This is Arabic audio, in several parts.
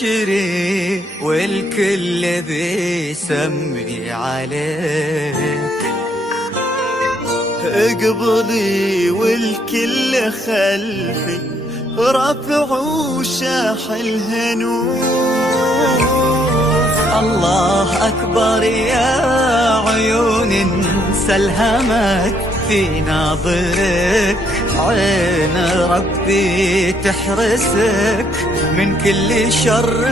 بشري والكل بيسمي عليك. اقبلي والكل خلفي رفع وشاح الهنوف. الله أكبر يا عيون انسى الهمك في ناظرك، عين ربي تحرسك من كل شر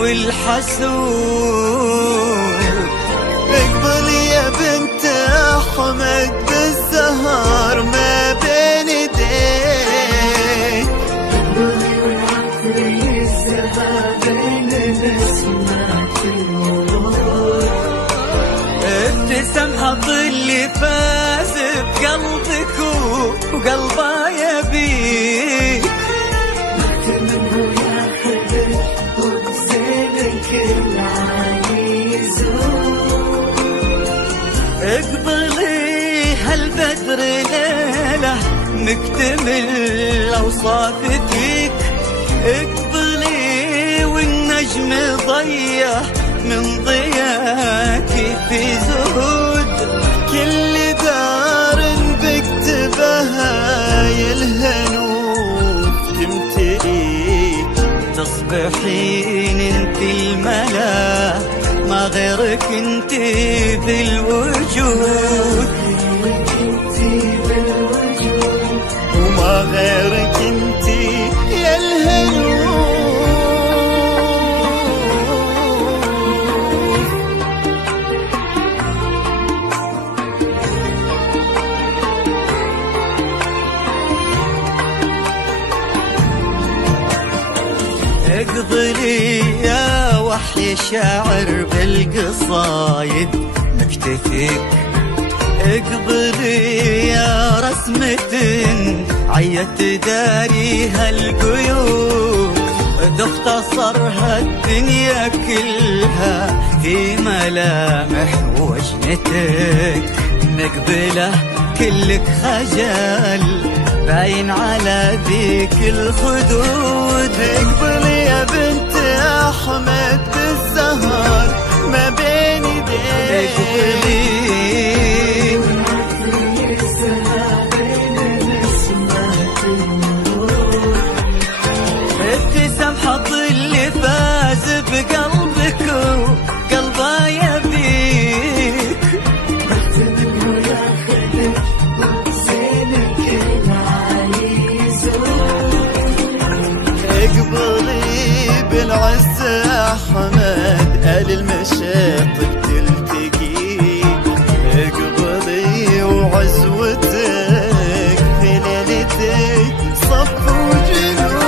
والحسود. اقبلي يا بنت أحمد بالزهر ما بين ايديك. اقبلي والعطر يسبح بين نسمات الورود. ابتسم حط اللي فاز بقلبك وقلبه يبيك. منه ياخذك وبزينك العالي يزور. اقبلي هالبدر ليلة مكتمل أوصاف فيك. اقبلي والنجم ضيّة من ضياك في زهود. كل دار بكتبها يا الهنوف تمتليك. تصبحين انت الملا ما غيرك انت بالوجود. وما غيرك انت يا الهنوف. اقبلي يا وحي شاعر بالقصايد مكتفيك. اقبلي يا رسمة عيت داريها القيود. تختصرها الدنيا كلها في ملامح وجنتك. مقبلة كلك خجل باين على ذيك الخدود. اقبلي يا بنت أحمد بالزهر ما بين ايديك. ابتسم حط اللي فاز بقلبك وقلبه يبيك. اقبلي بالعز أحمد آل المشاطب تلتقي. اقبلي وعزوتك في ليلتك صف وجنود.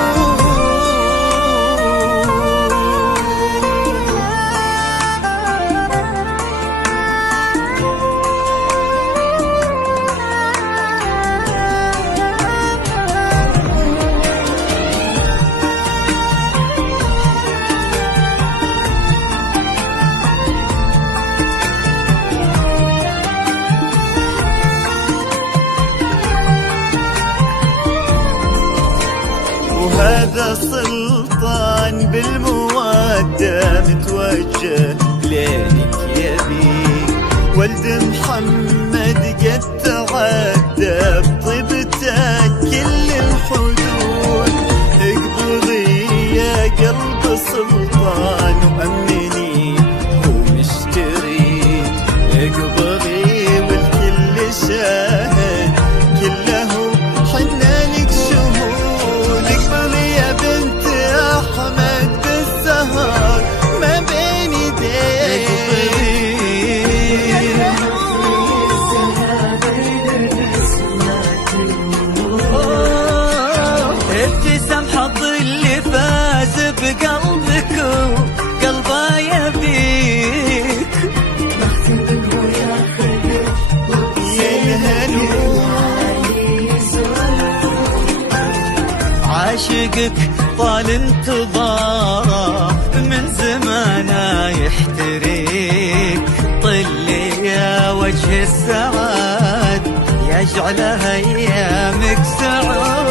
وهذا سلطان بالمودة متوجه ليلك يا بيك. ولد محمد قد تعدى بطيبتك كل الحدود. اقبلي يا قلب سلطان وأمني هو مشتري. اقبلي والكل شاهد كله حنا لك شهود. اقبلي يا بنت أحمد بالزهر ما بين ايديك. ابتسم حط اللي فاز بقلبك وقلبه يبيك. يا الهنوف عاشقك طال انتظاره من زمانه يحتريك. طلي يا وجه السعاد يجعلها ايامك سعود.